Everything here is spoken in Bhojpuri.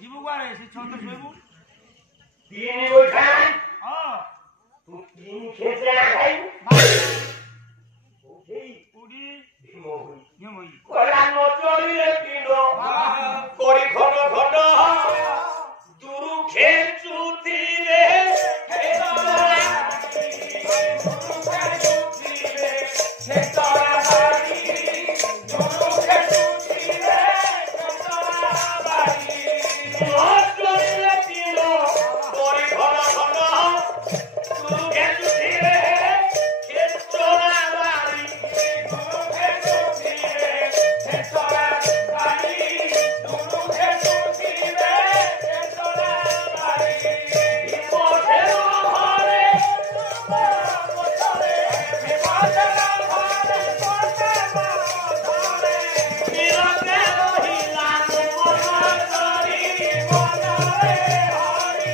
जीवु गारे से छत सोइबु तीन उठा हां तू तीन खेतरा खाई उठी उडी मोही नेमई कोला नचरी रे पिंडो कोरी खड खड दुरु खेचुती रे खेतरा दुरु खेचुती रे खेतरा बारी दुरु खेचुती रे खेतरा बारी नचरी रे पिंडो कोरी खड खड दुरु खेचुती रे खेतरा बारी दुरु खेचुती रे खेतरा बारी दुरु खेचुती रे खेतरा बारी मोठेरो घरे मोठरे मोठरा घरे मोठरा घरे मिलके रहिला मोर करी मोरे हरि